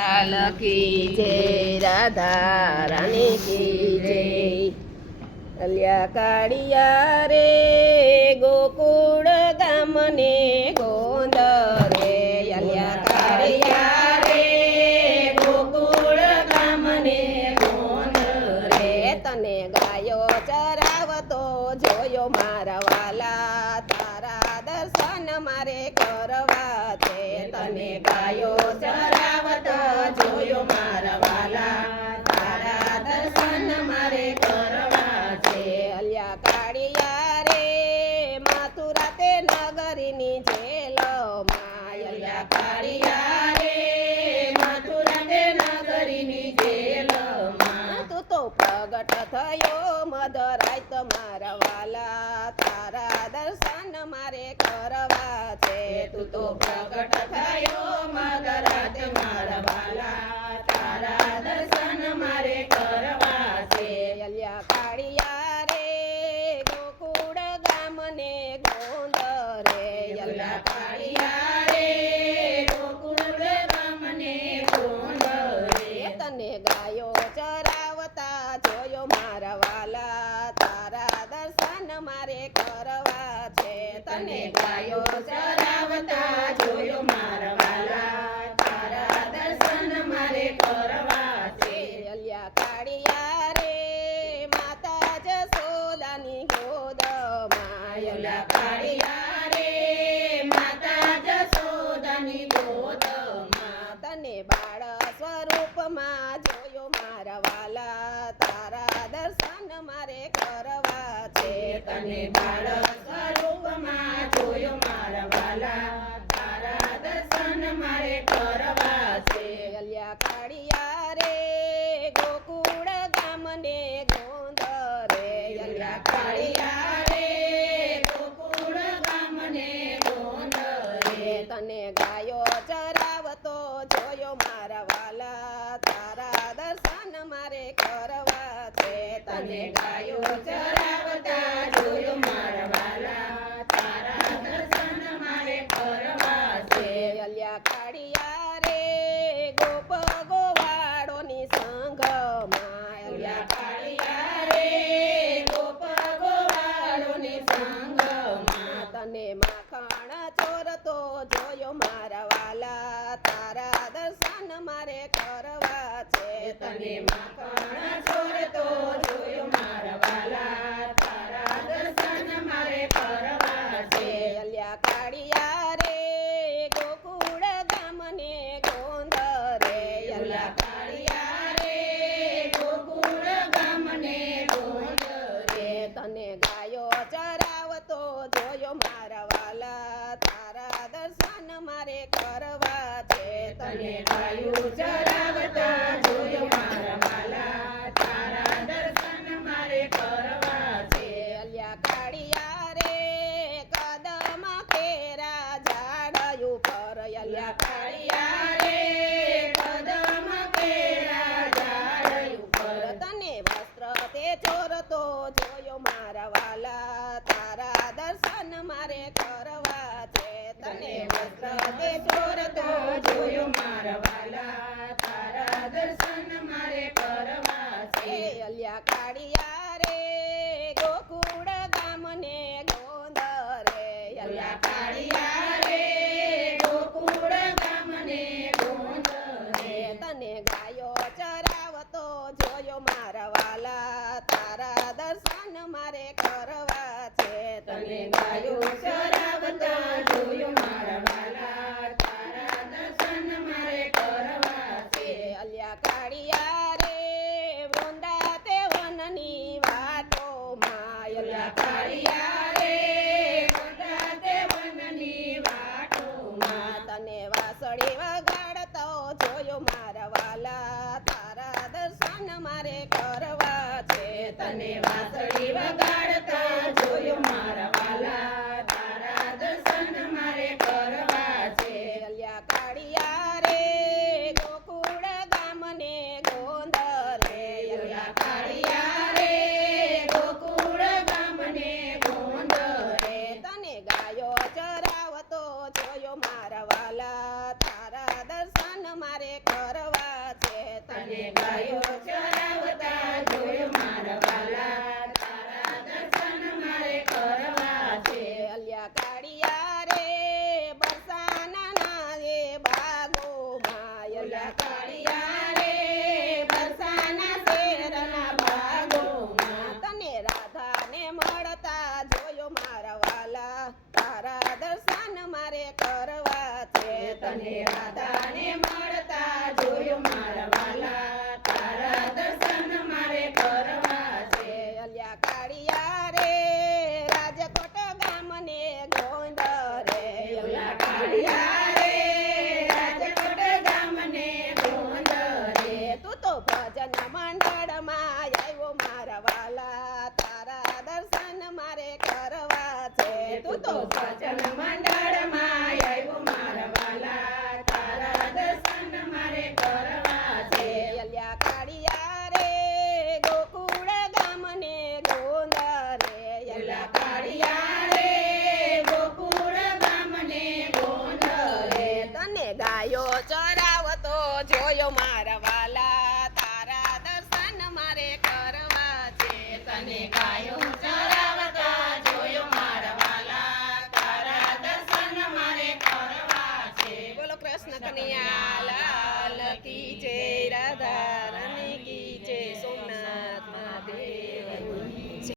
લાલ કી જય, રાધા રાણી કી જય. અલ્યા કાળિયા રે ગોકુળ ગામને ગોંદ રે, અલ્યા કાળિયા રે ગોકુળ ગામને ગોંદ રે. તને ગાયો ચરાવતો જોયો મારા વાલા, તારા દર્શન મારે કરવા છે. તને ગાયો ચરાવતો જોયો મારા વાલા, તારા દર્શન મારે કરવા છે. અલ્યા કાળિયા રે મથુરા તે નગરીની જેલમાં, અલ્યા કાળિયા રે મથુરા તે નગરીની જેલમાં. તું તો પ્રગટ થયો મધરાય તમારા વાલા, તારા દર્શન મારે કરવા છે. તું તો પ્રગટ થયો મધરાય તમારા વાલા, તારા દર્શન મારે કરવા છે. અલ્યા કાળિયા રે ગોકુળ ગામને ગોંદ રે, અલ્યા કાળિયા રે ગોકુળ ગામને ગોંદ રે. તને ગાયો ચરાવતા જોયો મારા વાલા, તારા દર્શન મારે કરવા છે. તને ગાયો ચરાવતા જોયો મારા વાલા, તારા દર્શન મારે કરવા છે. અલ્યા કાળિયા રે માતા જશોદાની ગોદમાં, અલ્યા કાળિયા રે માતા જશોદાની ગોદમાં. તને બાળ સ્વરૂપમાં જોયો મારા વાલા, તારા દર્શન મારે કરવા છે. તને બાળ સ્વરૂપમાં જોયો મારા વાલા, તારા દર્શન મારે કરવા છે. અલ્યા કાળિયા રે ગોકુળ ગામને ગોંદ રે, અલ્યા કાળિયા રે ગોકુળ ગામને ગોંદ રે. તને ગાયો ચરાવતો જોયો મારા વાલા, તારા દર્શન મારે કરવા છે. તને ગાયો ચરાવતા જોયો મારા વાલા, તારા દર્શન મારે કરવા છે. અલ્યા કાળિયા રે ગોપ ગોવાળોની સંગમાં, અલ્યા કાળિયા રે ગોપ ગોવાળોની સંગમાં. તને માખણ ચોરતો જોયો મારા વાલા, તારા દર્શન મારે કરવા છે. તને માખણ ચોરતો જોયો મારા વાલા, તારા દર્શન મારે કરવા છે. અલ્યા કાળિયા રે ગોકુળ ગામને ગોંદ રે, અલ્યા કાળિયા રે ગોકુળ ગામને ગોંદ રે. તને ગાયો ચરાવતો જોયો મારા વાલા, તારા દર્શન મારે કરવા છે. તને ગાયો ચરાવતા જોયો મારા વાલા, તારા દર્શન મારે કરવા છે. અલ્યા કાળિયા રે કદમ કેરા ઝાડ ઉપર, અલ્યા કાળિયા રે કદમ કેરા ઝાડ ઉપર. તને વસ્ત્ર તે ચોરતો જોયો મારા વાલા, તારા દર્શન મારે કરવા છે. તને વસ્ત્ર તે ચોરતો જોયો મારા વાલા, તારા દર્શન મારે કરવા છે. અલ્યા કાળિયા રે ગોકુળ ગામને ગોંદ રે, અલ્યા કાળિયા રે ગોકુળ ગામને ગોંદ રે. તને ગાયો ચરાવતો જોયો મારા વાલા, તારા દર્શન મારે કરવા છે. તને ગાયો ચરાવતા જોયો મારા વાલા, તારા દર્શન મારે કરવા છે. અલ્યા કાળિયા રે વૃંદા તે વનની વાટોમાં, અલ્યા કાળિયા રે વૃંદા તે વનની વાટોમાં. તને વાસળી વગાડતો જોયો મારા વાલા, તારા દર્શન મારે કરવા છે. તને વાસળી વગાડતા જોયો મારા વાલા, તારા દર્શન મારે કરવા છે. અલ્યા કાળિયા રે ગોકુળ ગામને ગોંદ રે, અલ્યા કાળિયા રે ગોકુળ ગામને ગોંદ રે. તને ગાયો ચરાવતો જોયો મારા વાલા, તારા દર્શન મારે કરવા તને ગાયો ચરાવતા જોયો મારા વાલા તારા દર્શન મારે કરવા છે અલ્યા કાળિયા રે બરસાના ના રે બાગોમાં અલ્યા કાળિયા રે બરસાના શેરના બાગોમાં તને રાધાને મળતા જોયો મારા વાલા તારા દર્શન મારે કરવા છે તને રાધાને મળતા જોયો મારા વાલા તારા દર્શન મારે કરવા છે અલ્યા કાળિયા રે રાજકોટ ગામને ગોંદ રે અલ્યા કાળિયા રે રાજકોટ ગામને ગોંદ રે તું તો ભજન મંડળમાં આવ્યો મારા વાલા તારા દર્શન મારે કરવા છે તું તો ભજન મંડળમાં આવ્યો મારા વાલા તારા દર્શન મારે કરવા છે અલ્યા કાળિયા રે ગોકુળ ગામને ગોંદ રે અલ્યા કાળિયા રે ગોકુળ ગામને ગોંદ રે તને ગાયો ચરાવતો જોયો મારા વાલા તારા દર્શન મારે કરવા છે તને ગાયો ચરાવતા જોયો મારા વાલા તારા દર્શન મારે કરવા છે બોલો કૃષ્ણ કનૈયા